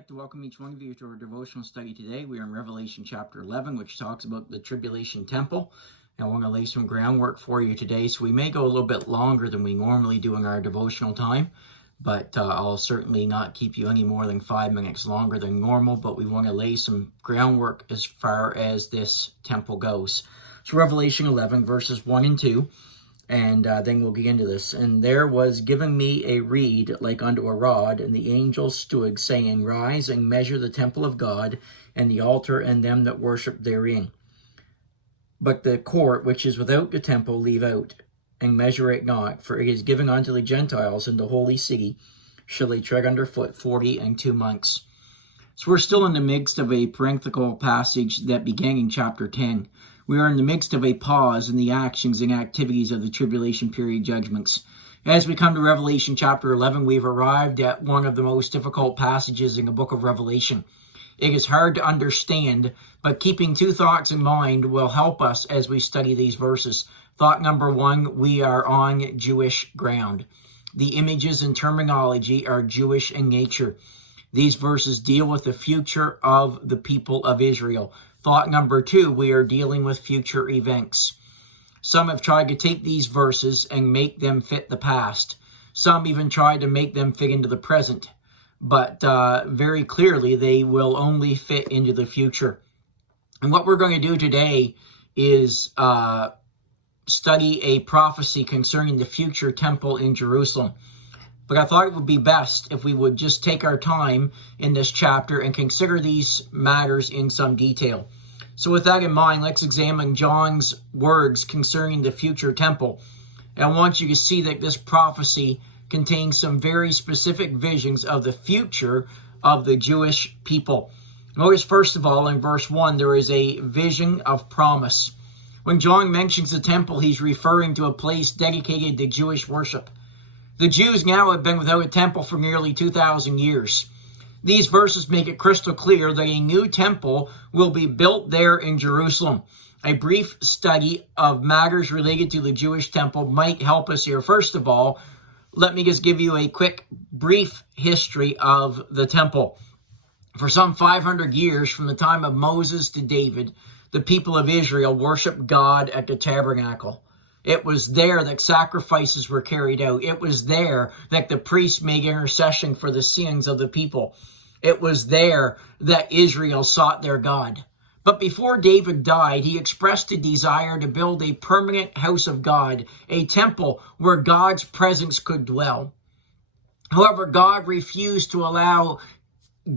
I'd like to welcome each one of you to our devotional study today. We are in Revelation chapter 11, which talks about the tribulation temple. And I want to lay some groundwork for you today. So we may go a little bit longer than we normally do in our devotional time, but I'll certainly not keep you any more than 5 minutes longer than normal. But we want to lay some groundwork as far as this temple goes. So Revelation 11, verses 1 and 2. And then we'll get into this. And there was given me a reed like unto a rod, and the angel stood, saying, Rise and measure the temple of God, and the altar, and them that worship therein. But the court which is without the temple leave out, and measure it not, for it is given unto the Gentiles in the holy city, shall they tread under foot 42 months. So we're still in the midst of a parenthetical passage that began in chapter 10. We are in the midst of a pause in the actions and activities of the tribulation period judgments. As we come to Revelation chapter 11, we've arrived at one of the most difficult passages in the book of Revelation. It is hard to understand, but keeping two thoughts in mind will help us as we study these verses. Thought number one, we are on Jewish ground. The images and terminology are Jewish in nature. These verses deal with the future of the people of Israel. Thought number two, we are dealing with future events. Some have tried to take these verses and make them fit the past. Some even tried to make them fit into the present. But very clearly, they will only fit into the future. And what we're going to do today is study a prophecy concerning the future temple in Jerusalem. But I thought it would be best if we would just take our time in this chapter and consider these matters in some detail. So with that in mind, let's examine John's words concerning the future temple. And I want you to see that this prophecy contains some very specific visions of the future of the Jewish people. Notice, first of all, in verse 1, there is a vision of promise. When John mentions the temple, he's referring to a place dedicated to Jewish worship. The Jews now have been without a temple for nearly 2,000 years. These verses make it crystal clear that a new temple will be built there in Jerusalem. A brief study of matters related to the Jewish temple might help us here. First of all, let me just give you a quick, brief history of the temple. For some 500 years, from the time of Moses to David, the people of Israel worshiped God at the tabernacle. It was there that sacrifices were carried out. It was there that the priests made intercession for the sins of the people. It was there that Israel sought their God. But before David died, he expressed a desire to build a permanent house of God, a temple where God's presence could dwell. However, God refused to allow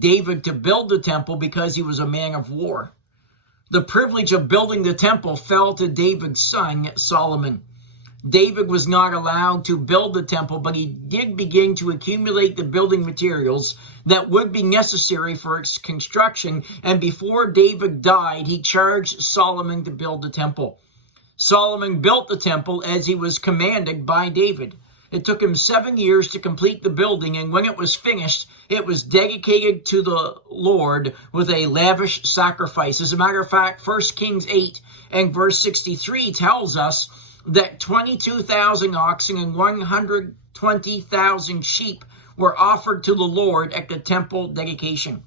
David to build the temple because he was a man of war. The privilege of building the temple fell to David's son, Solomon. David was not allowed to build the temple, but he did begin to accumulate the building materials that would be necessary for its construction. And before David died, he charged Solomon to build the temple. Solomon built the temple as he was commanded by David. It took him 7 years to complete the building, and when it was finished, it was dedicated to the Lord with a lavish sacrifice. As a matter of fact, 1 Kings 8 and verse 63 tells us that 22,000 oxen and 120,000 sheep were offered to the Lord at the temple dedication.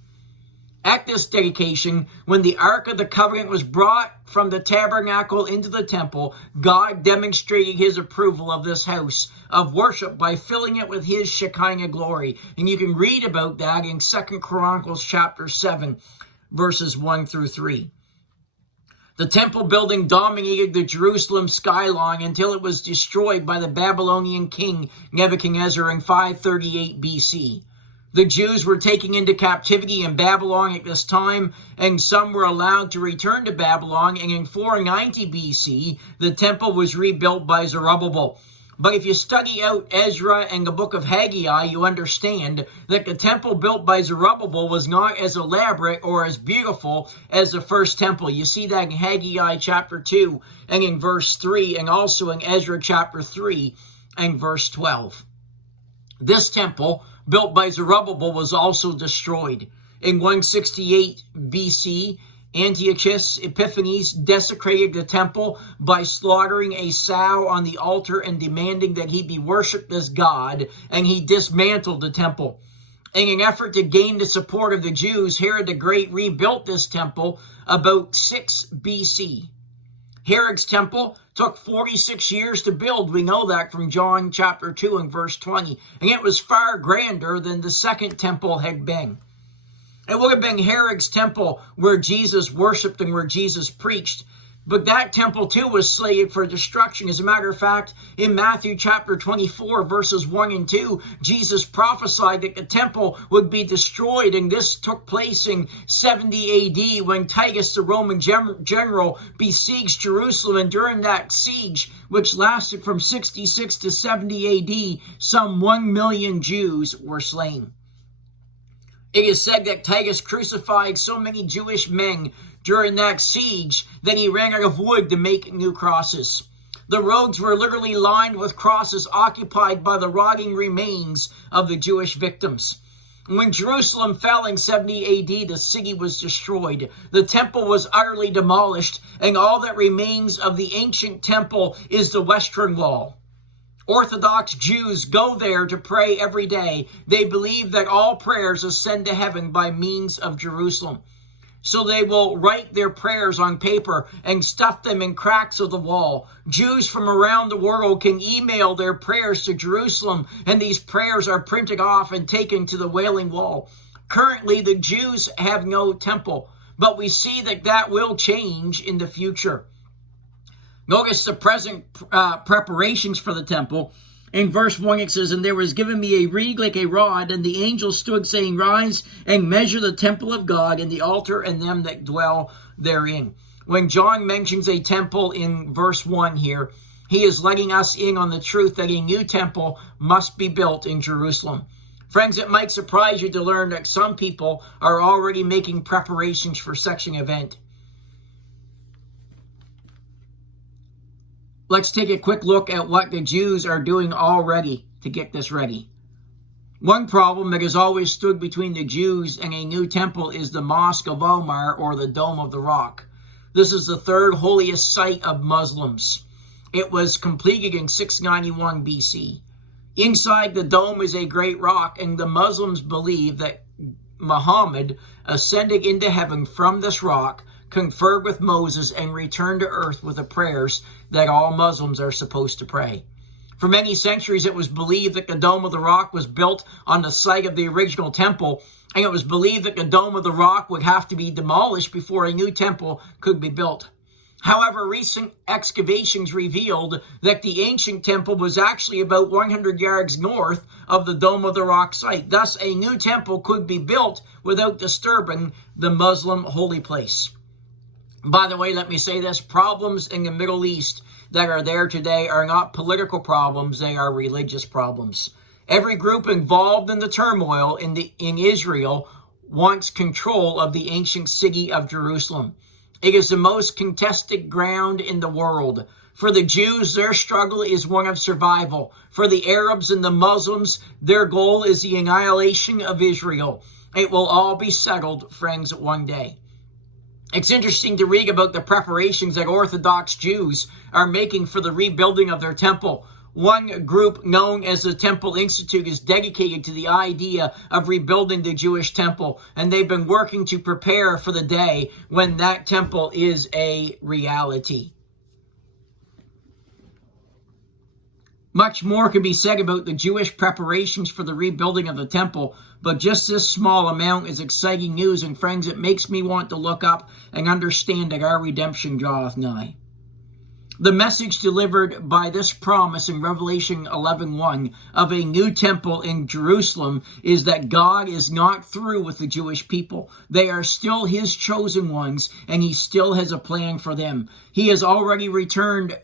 At this dedication, when the Ark of the Covenant was brought from the tabernacle into the temple, God demonstrated his approval of this house of worship by filling it with his Shekinah glory. And you can read about that in 2 Chronicles chapter 7, verses 1 through 3. The temple building dominated the Jerusalem skyline until it was destroyed by the Babylonian king Nebuchadnezzar in 538 BC. The Jews were taken into captivity in Babylon at this time, and some were allowed to return to Babylon, and in 490 BC, the temple was rebuilt by Zerubbabel. But if you study out Ezra and the book of Haggai, you understand that the temple built by Zerubbabel was not as elaborate or as beautiful as the first temple. You see that in Haggai chapter 2 and in verse 3, and also in Ezra chapter 3 and verse 12. This temple, built by Zerubbabel, was also destroyed. In 168 BC, Antiochus Epiphanes desecrated the temple by slaughtering a sow on the altar and demanding that he be worshipped as God, and he dismantled the temple. In an effort to gain the support of the Jews, Herod the Great rebuilt this temple about 6 BC. Herod's temple took 46 years to build. We know that from John chapter 2 and verse 20. And it was far grander than the second temple had been. It would have been Herod's temple where Jesus worshipped and where Jesus preached. But that temple too was slated for destruction. As a matter of fact, in Matthew chapter 24, verses 1 and 2, Jesus prophesied that the temple would be destroyed. And this took place in 70 AD when Titus, the Roman general, besieged Jerusalem. And during that siege, which lasted from 66 to 70 AD, some 1 million Jews were slain. It is said that Titus crucified so many Jewish men during that siege that he ran out of wood to make new crosses. The roads were literally lined with crosses occupied by the rotting remains of the Jewish victims. When Jerusalem fell in 70 AD, the city was destroyed. The temple was utterly demolished, and all that remains of the ancient temple is the Western Wall. Orthodox Jews go there to pray every day. They believe that all prayers ascend to heaven by means of Jerusalem. So they will write their prayers on paper and stuff them in cracks of the wall. Jews from around the world can email their prayers to Jerusalem, and these prayers are printed off and taken to the Wailing Wall. Currently, the Jews have no temple, but we see that will change in the future. Notice the present preparations for the temple. In verse 1 it says, "And there was given me a reed like a rod, and the angel stood, saying, Rise and measure the temple of God, and the altar, and them that dwell therein." When John mentions a temple in verse 1 here, he is letting us in on the truth that a new temple must be built in Jerusalem. Friends, it might surprise you to learn that some people are already making preparations for such an event. Let's take a quick look at what the Jews are doing already to get this ready. One problem that has always stood between the Jews and a new temple is the Mosque of Omar, or the Dome of the Rock. This is the third holiest site of Muslims. It was completed in 691 BC. Inside the dome is a great rock, and the Muslims believe that Muhammad ascended into heaven from this rock, conferred with Moses, and returned to earth with the prayers that all Muslims are supposed to pray. For many centuries, it was believed that the Dome of the Rock was built on the site of the original temple, and it was believed that the Dome of the Rock would have to be demolished before a new temple could be built. However, recent excavations revealed that the ancient temple was actually about 100 yards north of the Dome of the Rock site. Thus, a new temple could be built without disturbing the Muslim holy place. By the way, let me say this, problems in the Middle East that are there today are not political problems, they are religious problems. Every group involved in the turmoil in Israel wants control of the ancient city of Jerusalem. It is the most contested ground in the world. For the Jews, their struggle is one of survival. For the Arabs and the Muslims, their goal is the annihilation of Israel. It will all be settled, friends, one day. It's interesting to read about the preparations that Orthodox Jews are making for the rebuilding of their temple. One group known as the Temple Institute is dedicated to the idea of rebuilding the Jewish temple, and they've been working to prepare for the day when that temple is a reality. Much more can be said about the Jewish preparations for the rebuilding of the temple, but just this small amount is exciting news, and friends, it makes me want to look up and understand that our redemption draweth nigh. The message delivered by this promise in Revelation 11:1 of a new temple in Jerusalem is that God is not through with the Jewish people. They are still his chosen ones, and he still has a plan for them. He has already returned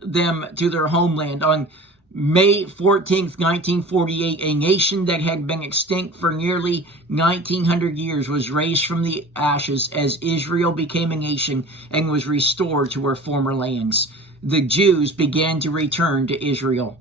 them to their homeland. On May 14th, 1948, a nation that had been extinct for nearly 1900 years was raised from the ashes as Israel became a nation and was restored to her former lands. The Jews began to return to Israel.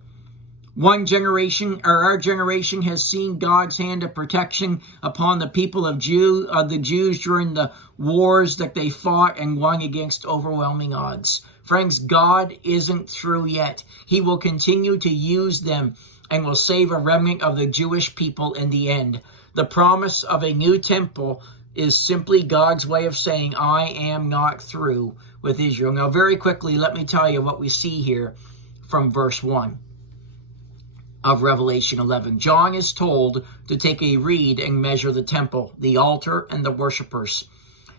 Our generation has seen God's hand of protection upon the people of the Jews during the wars that they fought and won against overwhelming odds. Friends, God isn't through yet. He will continue to use them and will save a remnant of the Jewish people in the end. The promise of a new temple is simply God's way of saying, I am not through with Israel. Now, very quickly, let me tell you what we see here from verse 1 of Revelation 11. John is told to take a reed and measure the temple, the altar, and the worshipers.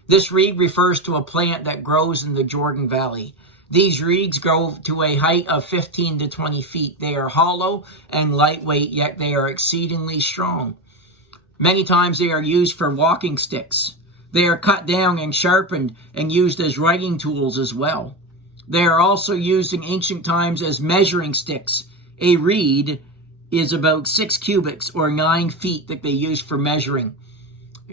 This reed refers to a plant that grows in the Jordan Valley. These reeds grow to a height of 15 to 20 feet. They are hollow and lightweight, yet they are exceedingly strong. Many times they are used for walking sticks. They are cut down and sharpened and used as writing tools as well. They are also used in ancient times as measuring sticks. A reed is about 6 cubits or 9 feet that they use for measuring.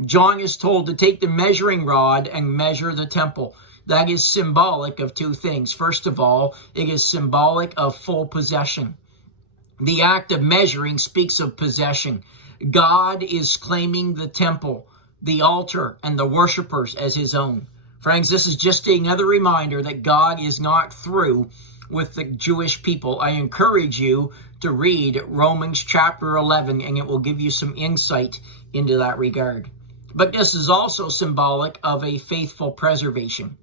John is told to take the measuring rod and measure the temple. That is symbolic of two things. First of all, it is symbolic of full possession. The act of measuring speaks of possession. God is claiming the temple, the altar, and the worshipers as his own. Friends, this is just another reminder that God is not through with the Jewish people. I encourage you to read Romans chapter 11, and it will give you some insight into that regard. But this is also symbolic of a faithful preservation.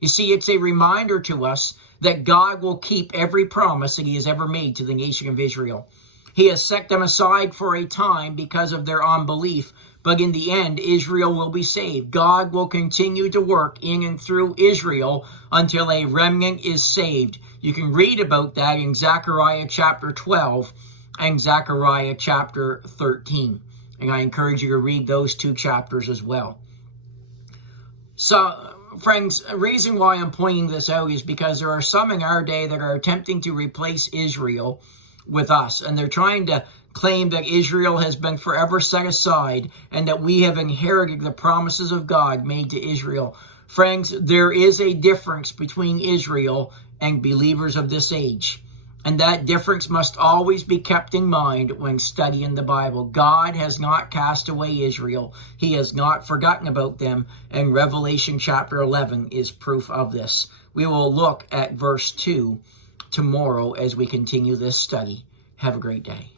You see, it's a reminder to us that God will keep every promise that he has ever made to the nation of Israel. He has set them aside for a time because of their unbelief, but in the end, Israel will be saved. God will continue to work in and through Israel until a remnant is saved. You can read about that in Zechariah chapter 12 and Zechariah chapter 13. And I encourage you to read those two chapters as well. So, friends, the reason why I'm pointing this out is because there are some in our day that are attempting to replace Israel with us. And they're trying to claim that Israel has been forever set aside and that we have inherited the promises of God made to Israel. Friends, there is a difference between Israel and believers of this age. And that difference must always be kept in mind when studying the Bible. God has not cast away Israel. He has not forgotten about them. And Revelation chapter 11 is proof of this. We will look at verse 2 tomorrow as we continue this study. Have a great day.